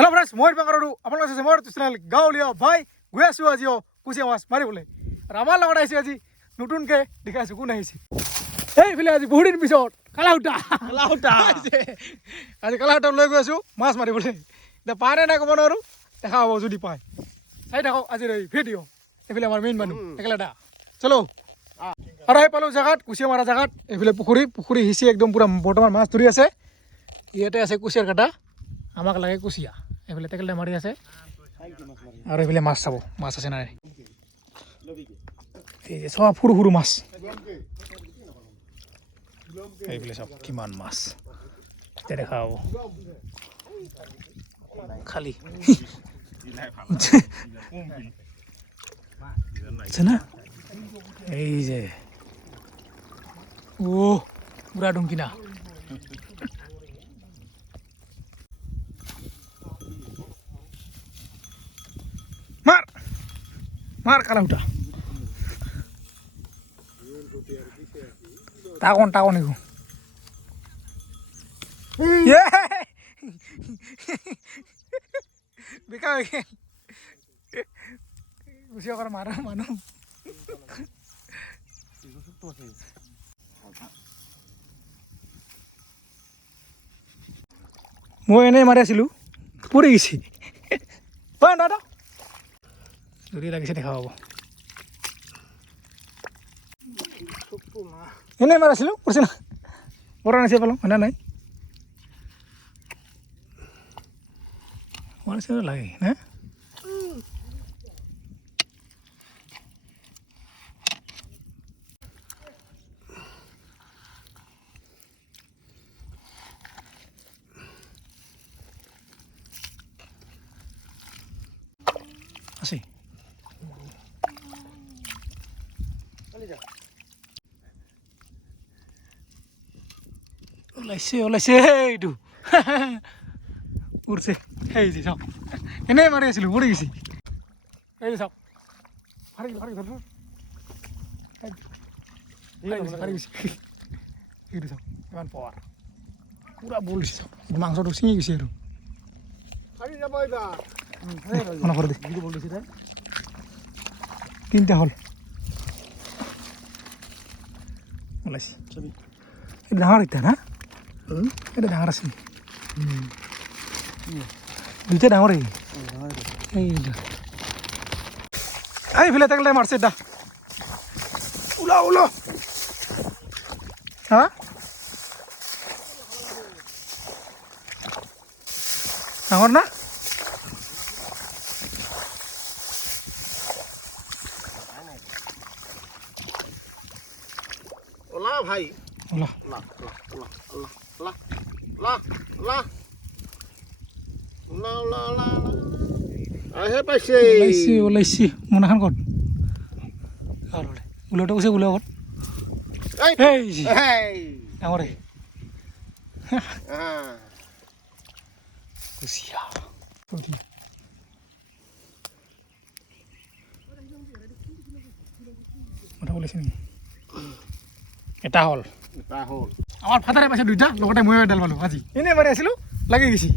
hello' friends মই বাংগাৰুৰু আপোনালোক আছে মোৰ চেনেল গাঁৱলীয়া ভাই গৈ আছোঁ আজিও কুচিয়া মাছ মাৰিবলৈ আৰু আমাৰ লগত আহিছে আজি নতুনকৈ দেখাইছোঁ কোন আহিছে এইফালে আজি বহুত দিন পিছত কালাহুটা আজি কালাহুটা লৈ গৈ আছোঁ মাছ মাৰিবলৈ এতিয়া পায় নে নাই ক'ব নোৱাৰোঁ দেখা হ'ব যদি পায় চাই থাকক আজিৰ এই ভিডিঅ' এইফালে আমাৰ মেইন মানুহ একেলগা চলো আৰু আহি পালোঁ জেগাত কুচিয়া মাৰা জেগাত এইফালে পুখুৰী সিঁচি একদম পূৰা বৰ্তমান মাছ ধৰি আছে ইয়াতে আছে কুচিয়াৰ কাটা আমাক লাগে কুচিয়া এইফালে টেকেলটা মাৰি আছে আৰু এইফালে মাছ চাব মাছ আছে নাই এই যে চব সৰু সৰু মাছ এইফালে চাওক কিমান মাছ এতিয়া দেখা হ'ব খালি আছে না এই যে ও পুৰা ডুমকিনা মার মার কালাহুটা টাকন এগো বেকা হয়ে গেল গুছিয়া করে মারা মানুষ মই এনেই মাৰি আছিলোঁ পৰি গৈছে দাদা যদি লাগিছে দেখা পাব এনেই মাৰিছিলোঁ কৰিছে না পৰা নাছিল পালোঁ হয়নে নাই মাৰিছে লাগে না আছে ওলাইছে এইটো উঠছে এই যে চাওক এনেই মাৰি আছিলোঁ পৰি গৈছে এই যে চাওক ফাৰি ধৰিলোঁ এইটো চাওক ইমান পাৱাৰ পুৰা বলিছে চাওক মাংসটো ছিঙি গৈছে আৰু মনে কৰে তিনটা হল ওলাইছি এটা ডাঙৰ এটা না এটা ডাঙৰ আছে দুইটা ডাঙৰ এইটা এইফালে তাকলে মাৰছে এটা উলা হা ডাঙৰ না ওলা ভাই ওলা আহে পাইছে ওলাইছি মনাখান কত উলটা কৈছে উলা কত এই ডাঙৰ কুচিয়া কথা ওলাইছে নেকি এটা হল আমাৰ ফাদাৰে পাইছে দুইটা লগতে মই এডাল পালো আজি এনেই মাৰি আছিলোঁ লাগি গৈছে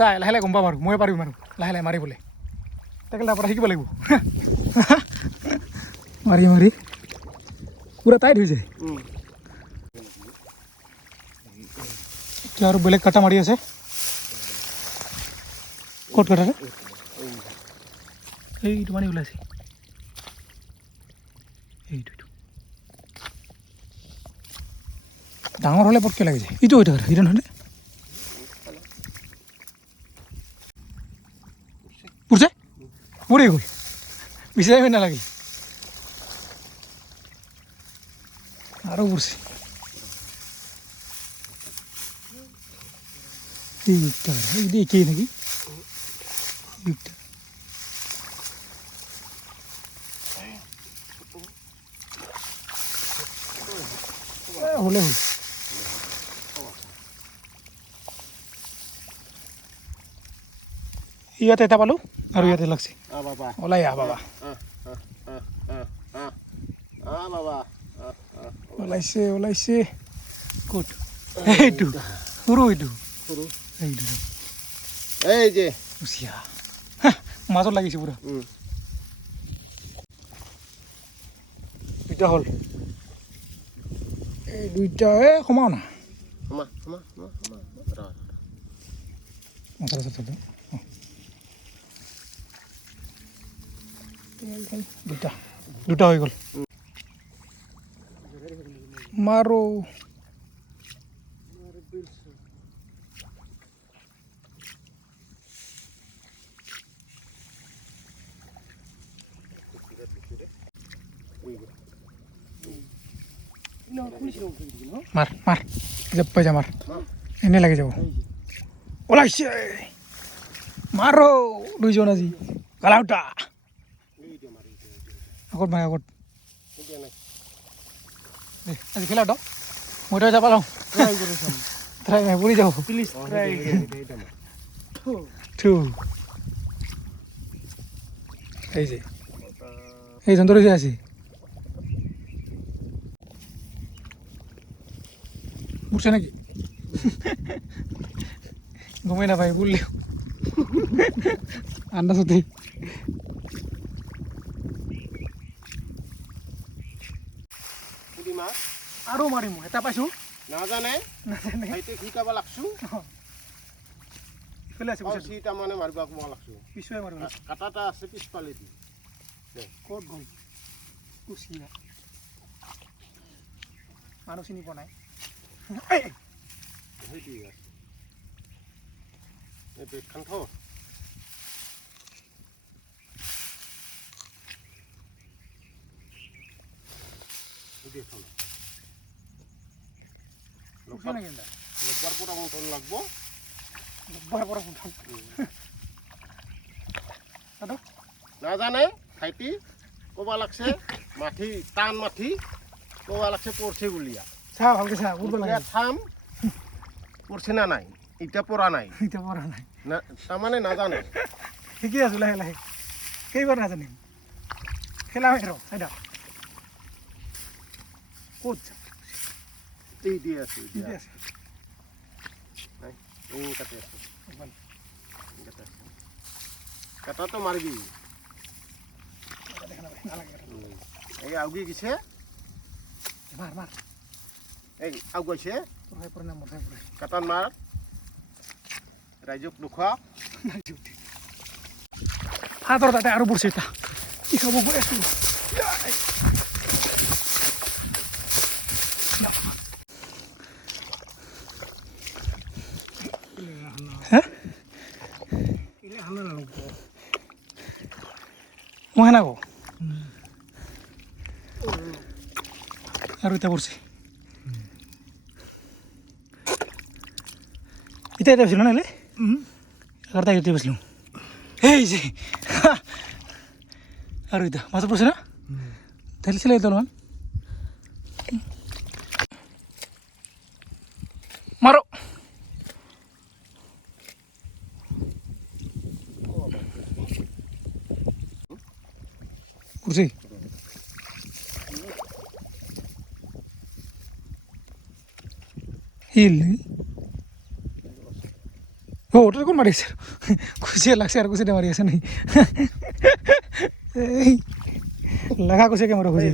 যায় লাহে লাহে গম পাম আৰু মই পাৰিম আৰু লাহে লাহে মাৰিবলৈ তাকে তাৰ পৰা শিকিব লাগিব মাৰি পুৰা টাইট হৈ যায় এতিয়া আৰু বেলেগ কাটা মাৰি আছে ক'ত কাটাৰে এইটো মানে ওলাইছে এইটো ডাঙৰ হ'লে পটকৈ লাগি যায় এইটো হৈ থাকে হিৰণ হ'লে পুৰছে পৰি গ'ল বিচাৰিব নালাগিল আৰু পুৰছে এইটা একেই নেকি হ'লে হ'ল ইয়াতে এটা পালোঁ আৰু ইয়াতে লাগছে ওলাই আহ বাবা ওলাইছে ক'ত এইটো সৰু এইটো এই যে কুচিয়া মাছত লাগিছে পুৰা দুইটা হ'ল এই দুইটা সোমাও না সমা সমা সমা সমা ৰ মাথাৰ ওচৰত দুটা দুটা হৈ গ'ল মাৰো মাৰ মাৰ পাই যা মাৰ এনেই লাগি যাব ওলাইছে মাৰো দুইজন আজি গালাউটা আগত মাৰ আগত আজি খেলাটো মই তই যাবা লওঁ ট্ৰাই মাৰি পৰি যাব প্লিজ ট্ৰাই এই যে এই যন্ত্ৰ যে আছে বুঝছে নাকি ঘুমাই না ভাই বললে আন্দাজতে আৰু মাৰিম এটা পাইছো নাজানে ভাইতে শিকাব লাগছো ফেলে আছে আৰু সিটা মানে মাৰিব মই লাগছো পিছুৱাই মাৰিব কাটাটা আছে পিছফালে দি ক'ত গ'ল কুচিয়া মানুহ চিনি পোৱা নাই সেইটো আছে এই বেগখন থ লব্বাৰ পৰা মটন লাগব লব্বাৰ পৰা মটন নাজানে ভাইটি ক'বা লাগছে মাটি টান মাটি ক'বা লাগছে পৰছে বুলিয়া চাহ ভালকে চাহ বুঝব লাগে থাম পৰছে না নাই এতিয়া পৰা নাই এতিয়া পৰা নাই তাৰমানে নাজানে শিকি আছো লাহে লাহে কেইবাৰ নাজানিম খেলা হৈ ৰ আইদা ক'ত এই দি আছে আছে কাটে আছে কাটাটো মাৰিবি এই আউগি গেছে মাৰ মাৰ এই আউগাইছে তোৰ পৰা নাম মথাই পৰা কাটান মাৰ ৰাইজক দুখোৱা হাতৰ তাতে আৰু পৰছে এটা কি খাব গৈ আছো মই হেনাকো আৰু এটা পৰছে এতিয়া এটা পাইছিলো নাহলে এগাৰোটা এটা পাইছিলো এই যে আৰু এটা মাছ পৰছে না ঢেলিছিলে এটা অলপমান মাৰো পৰছে হিল ও ওটা কোন মারিছে খুশি লাগছে আর খুশিটা মারি আছে নাই এই লাগা খুশি ক্যামেরা খুশি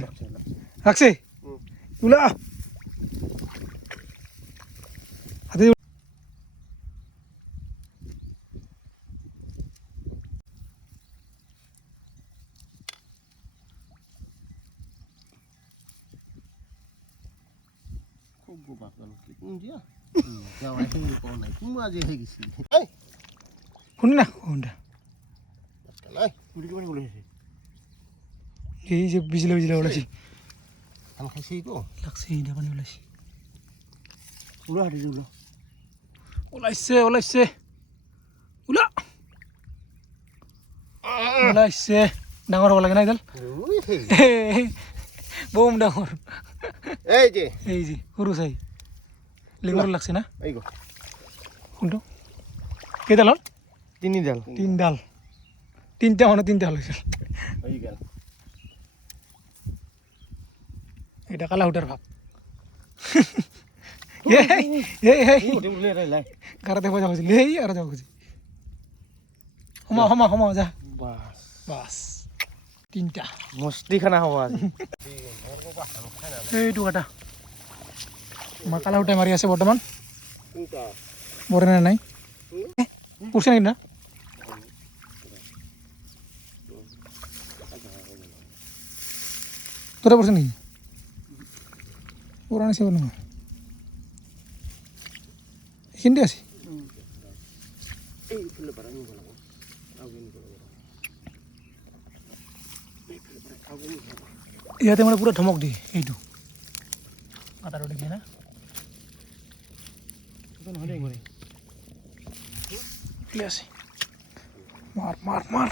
লাগছে উলা হাতে খুব গোবা কোন দিয়া যাওয়াই হেই কোন নাই কোন আজি হে গিছি এই শুনি না কোনটা নাই গুড়ি কি বলেছে এই যে বিজলে বিজলে ওলাইছি আন খাইছি তো লাগছে এটা পানি ওলাইছি উলা হাতি উলা ওলাইছে ওলাইছে উলা ওলাইছে ডাঙৰ হ'ব লাগে না এডাল বম ডাঙৰ এই যে সৰু চাই লিঙৰ লাগছে না এই গো কোনটো কেইডাল হ'ল তিনিডাল তিনডাল তিনটা মানুহ তিনটা হ'ল এই গেল এটা কালা উঠাৰ ভাব গাড়াতে যাব খুজিল এই আৰু যাব খুজি সোমাও যা বাস বাছ 3টা মস্তি খানা হ'ব আজি এইটো কাটা আমাৰ কালাউটে মাৰি আছে বৰ্তমান কোনটা মৰে নে নাই পৰছে নেকি না তোৰে পৰছে নেকি পৰা নাছিল নহয় এইখিনিতে আছে এইফালে পৰা নিব লাগিব আগুন নিব লাগিব ইয়াতে মানে পুৰা ধমক দিয়ে এইটো আটাটো দেখি না নহয় দেই মৰে কি আছে মাৰ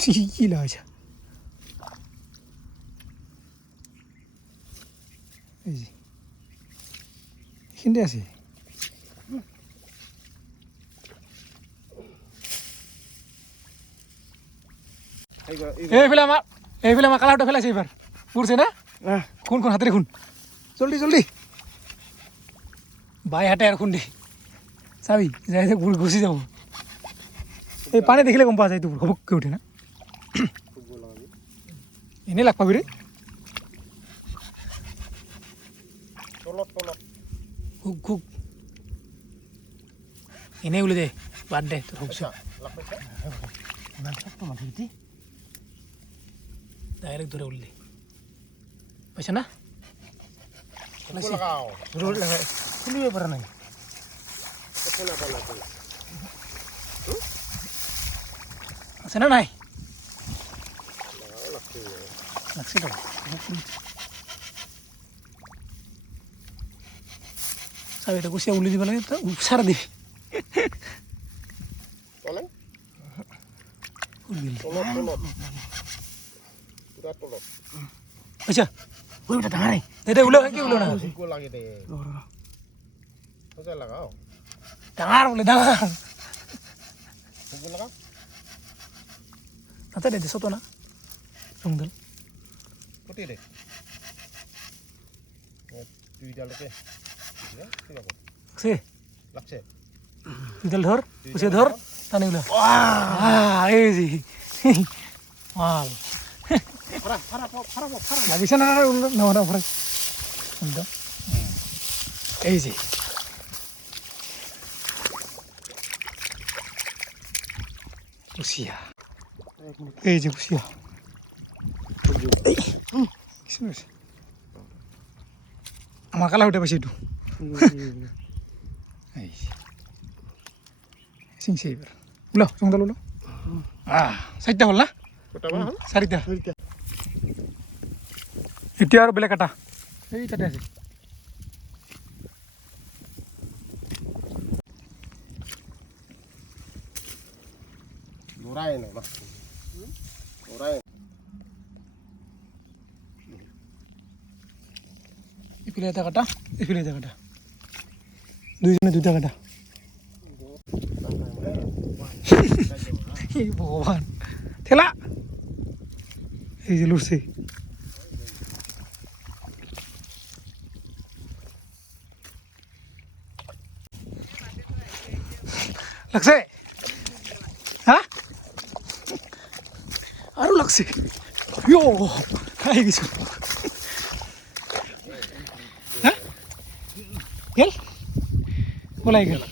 কি লাগাইছা এই যে এইখিনিতে আছে এইফালে আমাৰ কালাৰটো ফেলাইছে এইবাৰ পৰছে না খুন হাতেৰে খুন জলদি বাই হাতে আৰু খুন দে চাবি যাই গুচি যাব এই পানী দেখিলে গম পোৱা যায় এইটো ঘপককৈ উঠে না এনেই লাগ পাবি ৰে তলত খুব এনেই ওলাই দে বাদ দে তোৰ লাগ পাইছা ইমান চব মাথি ডাইৰেক্ট ধৰে উলিলে পাইছা না লগাও ৰ'দ লগাই খুলিব পৰা নাই কেনে বনাইছে আছে না নাই লাগছে লাগছে তো চাবি এটা কুচিয়া উলি দিব লাগে তো উচাৰ দিবি তলে উলিল তলত পুৰা তলত পাইছা ঐ বেটা ডাঙৰ নাই দে ওলাও কি ওলাও না শিকো লাগে দে সজাই লগাও ডাঙৰ বোলে ডাঙৰ শিকো লগাও তাতে দে চতো না ৰংডাল কটি দে দুইটালৈকে লাগছে লাগছে দুইডাল ধৰ কুচিয়া ধৰ টানি ওলা এই যে মাল লাগিছে না নহ'লে ফৰা একদম এই যে কুচিয়া এই যে কুচিয়া আমাৰ কালা উঠে পাইছে এইটো এই চিংছে এইবাৰ ওলাও জংডাল ওলাও 4টা হ'ল না কটাবা হ'ল 4টা এতিয়া আৰু বেলেগ এটা এই তাতে আছে লৰাই নাই মাছ লৰাই এইফালে এটা কাটা এইফালে এটা কাটা দুইজনে দুটা কাটা এই ভগৱান ঠেলা এই যে লুটছে লাগছে হা আৰু লাগছে ইয়ো খাই গৈছোঁ হা গেল ওলাই গেল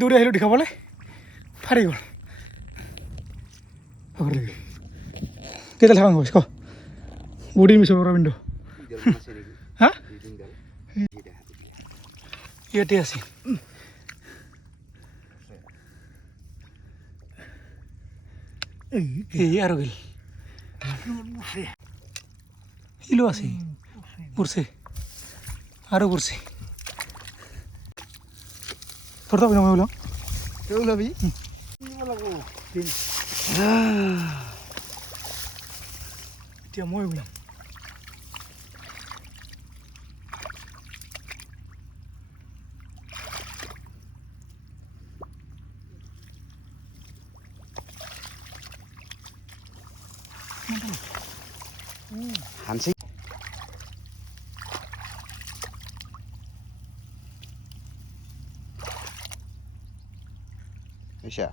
দৌৰি আহিলোঁ দেখাবলৈ ফাৰি গ'ল কেইডাল থাকা গৈছ ক বডি মিছ ৰবিন্দ হা ইয়াতে আছে এই আৰু গেল শিলো আছে পৰছে আৰু পৰছে তোৰ তো মই ওলাম তই ওলাবি এতিয়া মই ওলাম হানছি আচ্ছা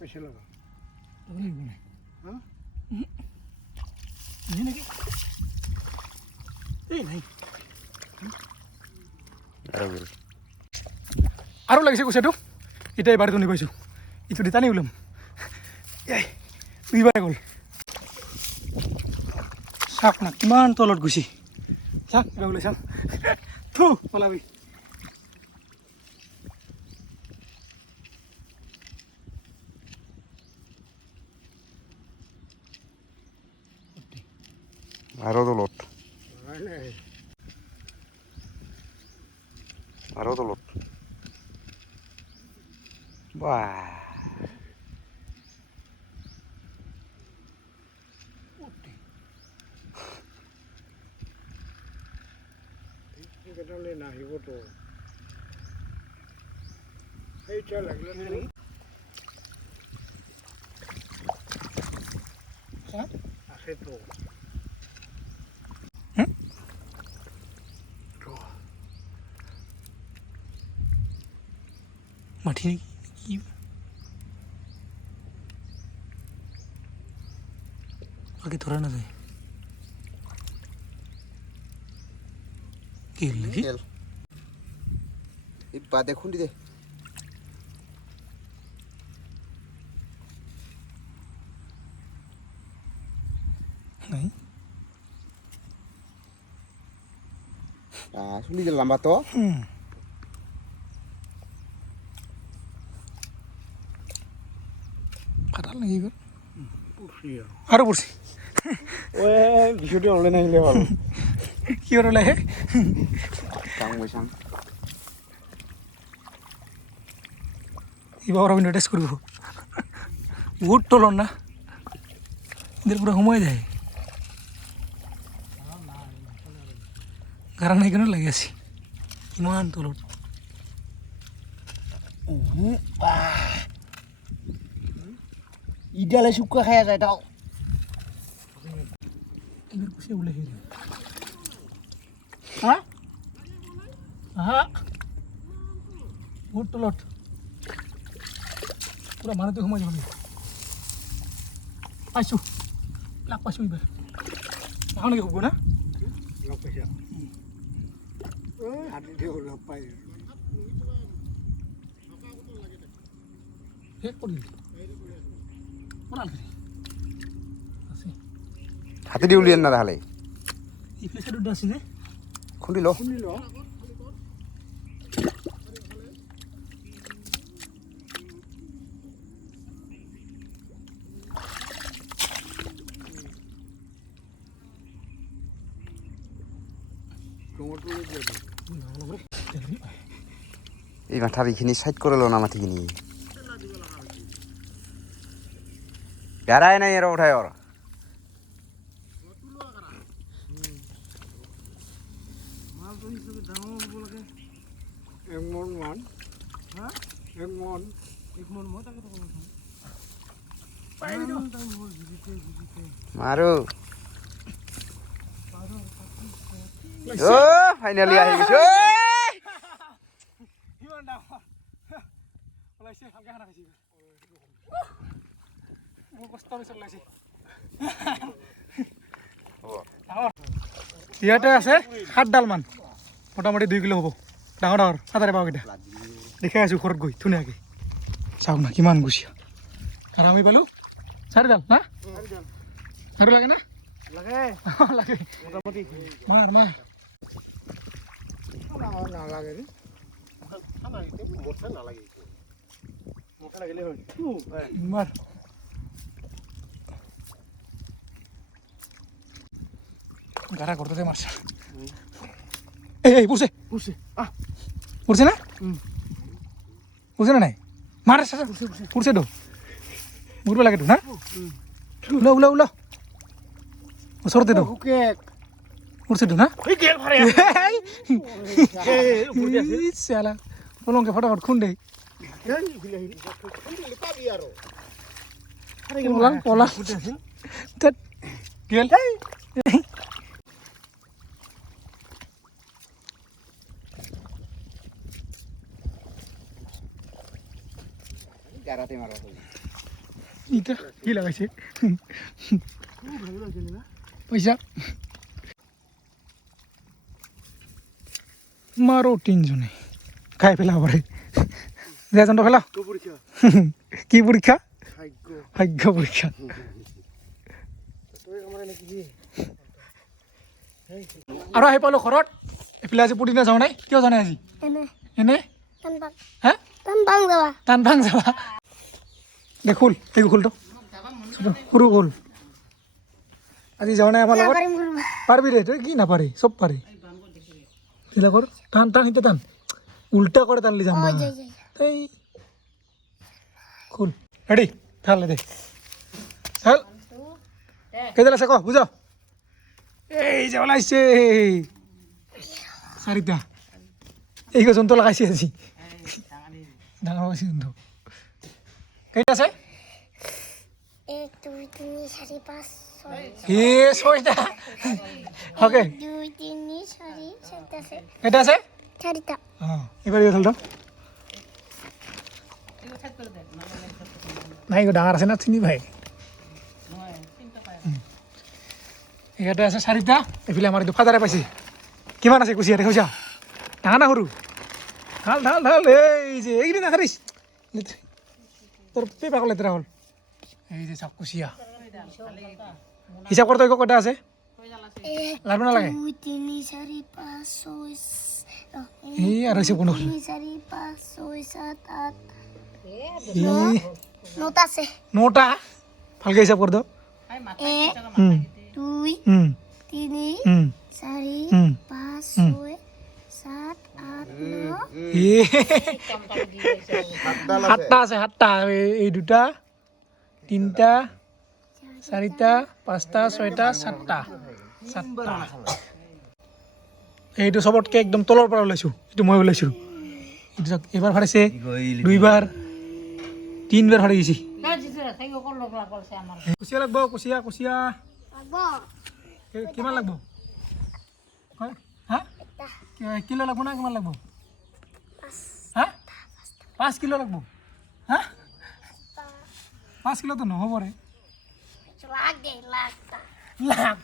পইচা লগা নাকি এই নাই আৰু লাগিছে কুচিয়াটো এতিয়া এবাৰ টনি পাইছোঁ ইটো দি টানি ওলাম উইবাই গ'ল চাওক না কিমান তলত গুচি চাওক এবাৰ ওলাই চাওক থু পলাবি আৰু তলত আৰু তলত বাহ কেইটালৈ নাহিবতো সেইটা লাগিলে নেকি আছেতো মাঠি নেকি কি আগে ধরা না যায় কি লাগি এই বাদে খুন্দি দে নাই শুনি দিলাম বা তো ফাটাল নাকি গ'ল পড়ছি আৰু পড়ছি ওই ভিডিওটি অনলাইন আহিলে হ'ল কি আৰু লাহে চাং মই চাং এবার ওরা টেস্ট করব বহুত তলন না এদের পুরো সময় যায় গারা নাই কেন লাগে আছি ইমান তলত ইডালে শুকা খাই যায় তাও এবার কুসে উলে গেল হ্যাঁ হ্যাঁ বহুত তলত পুরা মানতে সময় যাবে পাইছো লাগ পাইছো এবার এখন নাকি হব না লগ পাইছা হাতি দিয়ে লগ পাই শেষ কৰি পড়াল আছে হাতে দি উলিয়ান না তাহলে ইফালে সাইডত আছে নে খুন্দি লো শুনি ল এই মাথার এইখিনি সাইড করে লো না মাটিখিনি গারাই নাই এর উঠায় ওর এক মন মান হ্যাঁ এক মন মারু ও ফাইনালি আহি গেছে ইমান ডাঙৰ ওলাইছে ভালকৈ খানা খাইছে মোৰ কষ্ট পিছত ওলাইছে ইয়াতে আছে 7ডাল মান মোটামুটি 2 কিলো হ'ব ডাঙৰ ডাঙৰ সাঁতাৰে পাওঁ কেইটা দেখাই আছোঁ ঘৰত গৈ ধুনীয়াকৈ চাওক না কিমান গুচিয়া আৰু আমি পালোঁ 4ডাল না আৰু লাগে না লাগে লাগে মোটামুটি মাৰ মাৰ নালাগে ৰে মোটা নালাগে মোটা লাগিলে হয় মাৰ গাৰা ঘৰতে মাৰছা এই পড়ছে পড়ছে পড়ছে না পড়ছে না নাই মাৰে সাৰা পড়ছে তো ঘুৰবে লাগে তো না উলা উলা উলা ওচৰতে তো হুকে পড়ছে তো না এই গেল ভাৰে এই শালা পলংকে ফটাফট খুন দে পাবি আৰু পলাং পলাং tet gel গারাতে মারা এটা কি লাগাইছে পয়সা মারো তিনজনে খাই ফেলা পরে রেজাল্ট ফেলা পৰীক্ষা কি পৰীক্ষা ভাগ্য ভাগ্য পৰীক্ষা তই আমাৰ নেকি আৰু আহি পালো ঘৰত এইফালে আজি পুদিনা যাওঁ নাই কিয় যোৱা নাই আজি এনে এনে tanbang হা tanbang daw টান ভাং যাবা দে খোল এই খোলটো সৰু খোল আজি যাওঁ নাই আমাৰ লগত parim gurma পারবি রে তুই কি না পারে সব পারে দিলা কর টান টান হিতে টান উল্টা করে টানলি যাম oh jay jay তাই খুল রেডি ঠালে দে চল কে দিলা কো বুঝাও এই যে ওলাইছে সারিতা এই গো জন্তু লাগাইছি আজি ডাঙৰ হৈছে জন্তু কেইটা আছে 1 2 3 4 5 6 এ ছয়টা ওকে 2 3 4 7 আছে কেইটা আছে চারিটা এবার ইয়ে খেলতো নাই গো ডাঙৰ আছে না চিনি ভাই এখানে আছে চাৰিটা এইফালে আমাৰ এইটো ফাদাৰে পাইছে কিমান আছে কুচিয়া দেখুছা ডাঙৰ না সৰু ঢাল ঢাল ঢাল এই যে এইকেইদিন নাথাৰিছ তোৰ পেপাক লেতেৰা হ'ল এই যে চাওক কুচিয়া হিচাপ কৰ তই কেইটা আছে লাগব নালাগে 2 3 4 5 6 এই আৰু হিচাপ কোনো 3 4 5 6 7 8 এই nota আছে নটা ভালকে হিচাপ কৰ তো 1 2 3 4 5 6 7 8 9 সাতটা আছে সাতটা এই দুটা তিনিটা চাৰিটা পাঁচটা ছয়টা সাতটা সাতটা এইটো চবতকে একদম তলৰ পৰা ওলাইছোঁ এইটো মই ওলাইছোঁ এইটো চাওক এবাৰ ফাৰিছে দুইবাৰ তিনিবাৰ ফাৰি গৈছে কুচিয়া লাগব কুচিয়া কুচিয়া agbo কিমান লাগব হয় হা কিলো লাগব না কিমান লাগব হা 5 কিলো লাগব হা 5 কিলোতো নহ'ব ৰে lag de lag লাখ